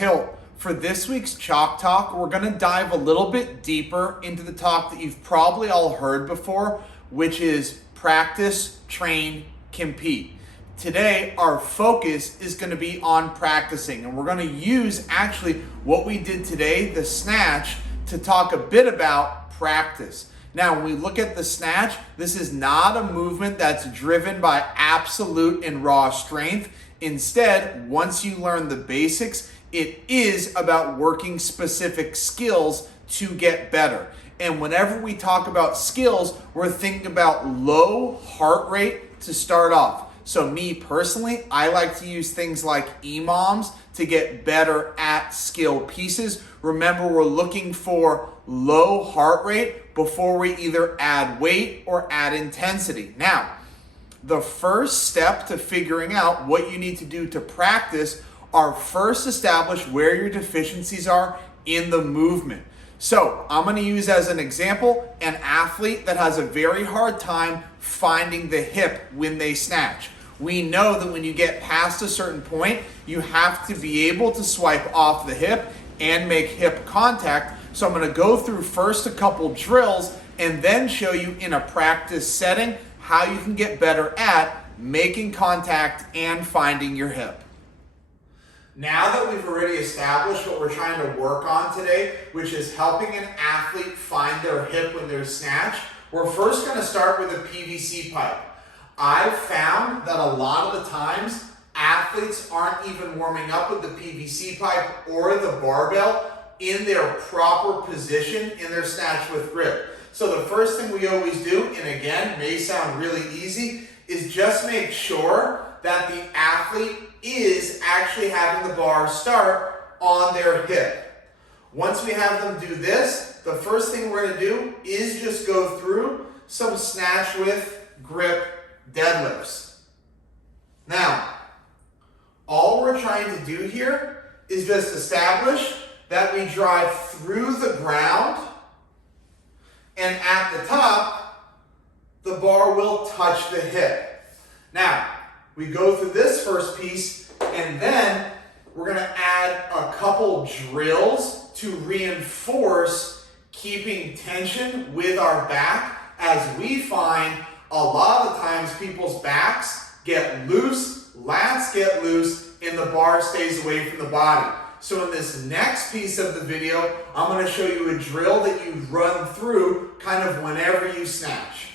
Tilt. For this week's Chalk Talk, we're going to dive a little bit deeper into the talk that you've probably all heard before, which is practice, train, compete. Today, our focus is going to be on practicing, and we're going to use actually what we did today, the snatch, to talk a bit about practice. Now, when we look at the snatch, this is not a movement that's driven by absolute and raw strength. Instead, once you learn the basics, it is about working specific skills to get better. And whenever we talk about skills, we're thinking about low heart rate to start off. So me personally, I like to use things like EMOMs to get better at skill pieces. Remember, we're looking for low heart rate before we either add weight or add intensity. Now, the first step to figuring out what you need to do to practice are first establish where your deficiencies are in the movement. So I'm going to use as an example an athlete that has a very hard time finding the hip when they snatch. We know that when you get past a certain point, you have to be able to swipe off the hip and make hip contact. So I'm going to go through first a couple drills and then show you in a practice setting how you can get better at making contact and finding your hip. Now that we've already established what we're trying to work on today, which is helping an athlete find their hip when they're snatched, we're first going to start with a PVC pipe. I've found that a lot of the times athletes aren't even warming up with the PVC pipe or the barbell in their proper position in their snatch with grip. So the first thing we always do, and again, may sound really easy, is just make sure that the athlete is actually having the bar start on their hip. Once we have them do this, the first thing we're going to do is just go through some snatch with grip deadlifts. Now, all we're trying to do here is just establish that we drive through the ground, and at the top, the bar will touch the hip. Now, we go through this first piece, and then we're going to add a couple drills to reinforce keeping tension with our back, as we find a lot of times people's backs get loose, lats get loose, and the bar stays away from the body. So in this next piece of the video, I'm going to show you a drill that you run through kind of whenever you snatch.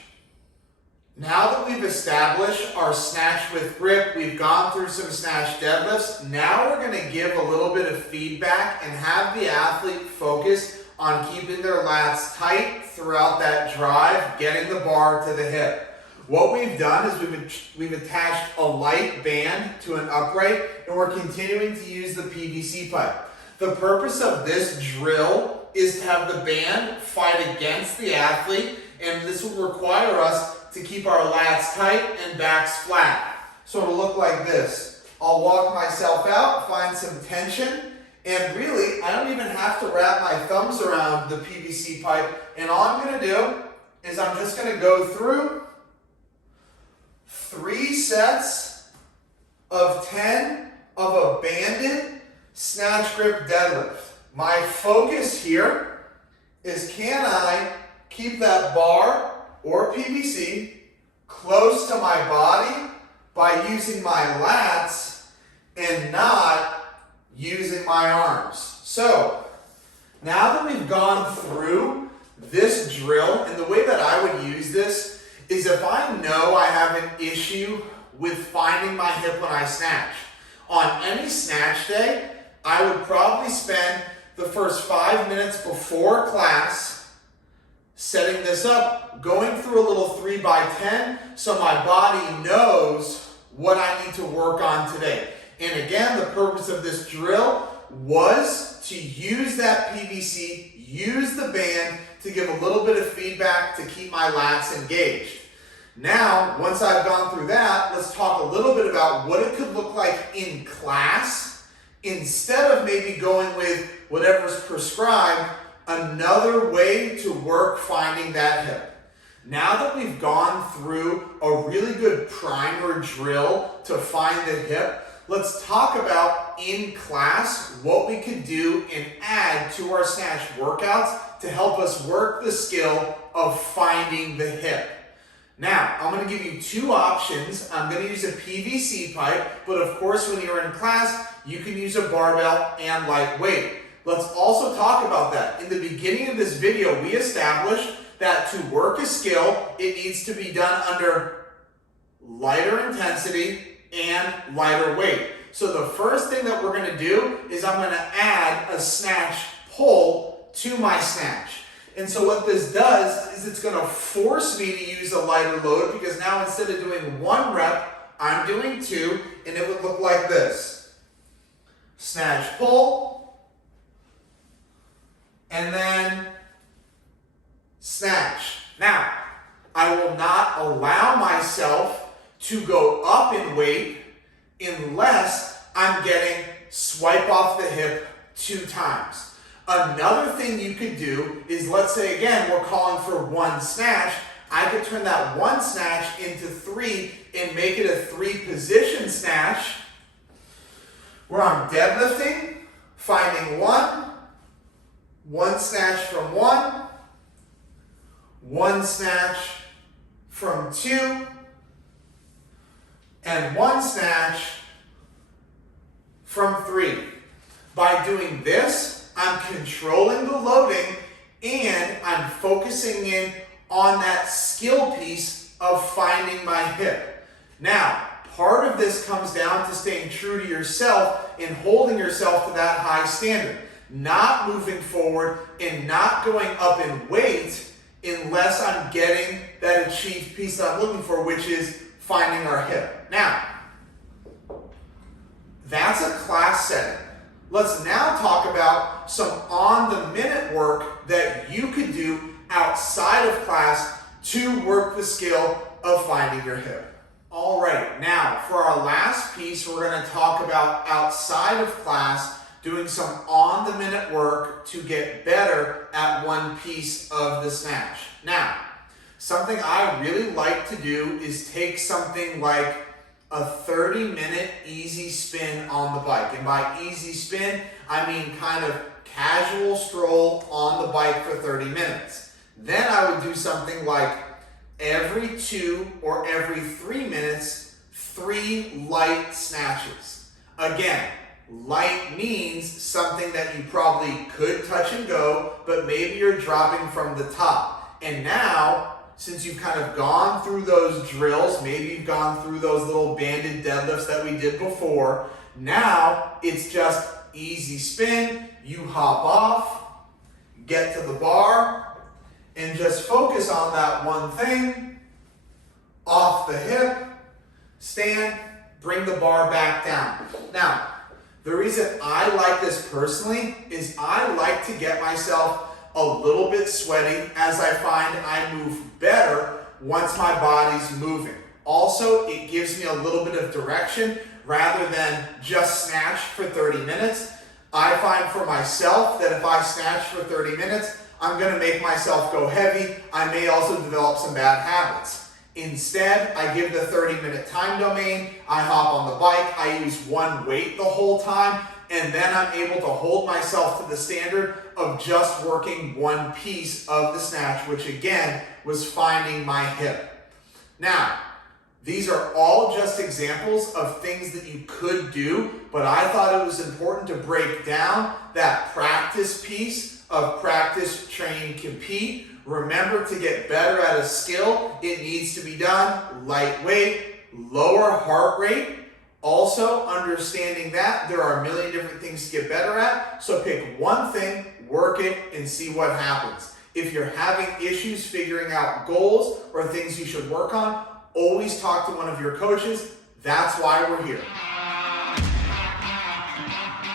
Now that we've established our snatch with grip, we've gone through some snatch deadlifts, now we're going to give a little bit of feedback and have the athlete focus on keeping their lats tight throughout that drive, getting the bar to the hip. What we've done is we've attached a light band to an upright, and we're continuing to use the PVC pipe. The purpose of this drill is to have the band fight against the athlete, and this will require us to keep our lats tight and backs flat. So it'll look like this. I'll walk myself out, find some tension, and really, I don't even have to wrap my thumbs around the PVC pipe, and all I'm going to do is I'm just going to go through 3 sets of 10 of a banded snatch grip deadlift. My focus here is, can I keep that bar or PVC close to my body by using my lats and not using my arms? So now that we've gone through this drill, and the way that I would use this is if I know I have an issue with finding my hip when I snatch. On any snatch day, I would probably spend the first 5 minutes before class setting this up, going through a little 3x10 so my body knows what I need to work on today. And again, the purpose of this drill was to use that PVC, use the band to give a little bit of feedback to keep my lats engaged. Now, once I've gone through that, let's talk a little bit about what it could look like in class instead of maybe going with whatever's prescribed, another way to work finding that hip. Now that we've gone through a really good primer drill to find the hip, let's talk about in class what we could do and add to our snatch workouts to help us work the skill of finding the hip. Now, I'm going to give you two options. I'm going to use a PVC pipe, but of course when you're in class, you can use a barbell and light weight. Let's also talk about that. In the beginning of this video, we established that to work a skill, it needs to be done under lighter intensity and lighter weight. So the first thing that we're going to do is I'm going to add a snatch pull to my snatch. And so what this does is it's going to force me to use a lighter load, because now instead of doing 1 rep, I'm doing 2, and it would look like this. Snatch pull, and then snatch. Now, I will not allow myself to go up in weight unless I'm getting swipe off the hip 2 times. Another thing you could do is, let's say again, we're calling for 1 snatch. I could turn that 1 snatch into 3 and make it a 3-position snatch where I'm deadlifting, finding 1 snatch from 1 snatch from 2, and 1 snatch from 3. By doing this, I'm controlling the loading and I'm focusing in on that skill piece of finding my hip. Now, part of this comes down to staying true to yourself and holding yourself to that high standard. Not moving forward and not going up in weight unless I'm getting that achieved piece that I'm looking for, which is finding our hip. Now, that's a class setting. Let's now talk about some on-the-minute work that you could do outside of class to work the skill of finding your hip. All right, now for our last piece, we're going to talk about outside of class doing some on-the-minute work to get better at one piece of the snatch. Now, something I really like to do is take something like a 30-minute easy spin on the bike. And by easy spin, I mean kind of casual stroll on the bike for 30 minutes. Then I would do something like every 2 or every 3 minutes, 3 light snatches. Again, light means something that you probably could touch and go, but maybe you're dropping from the top. And now, since you've kind of gone through those drills, maybe you've gone through those little banded deadlifts that we did before, now it's just easy spin, you hop off, get to the bar, and just focus on that one thing, off the hip, stand, bring the bar back down. Now, the reason I like this personally is I like to get myself a little bit sweaty as I find I move better once my body's moving. Also, it gives me a little bit of direction rather than just snatch for 30 minutes. I find for myself that if I snatch for 30 minutes, I'm going to make myself go heavy. I may also develop some bad habits. Instead, I give the 30-minute time domain, I hop on the bike, I use 1 weight the whole time, and then I'm able to hold myself to the standard of just working 1 piece of the snatch, which again was finding my hip. Now, these are all just examples of things that you could do, but I thought it was important to break down that practice piece of practice, train, compete. Remember, to get better at a skill, it needs to be done lightweight, lower heart rate. Also, understanding that there are a million different things to get better at, so pick one thing, work it, and see what happens. If you're having issues figuring out goals or things you should work on, always talk to one of your coaches. That's why we're here.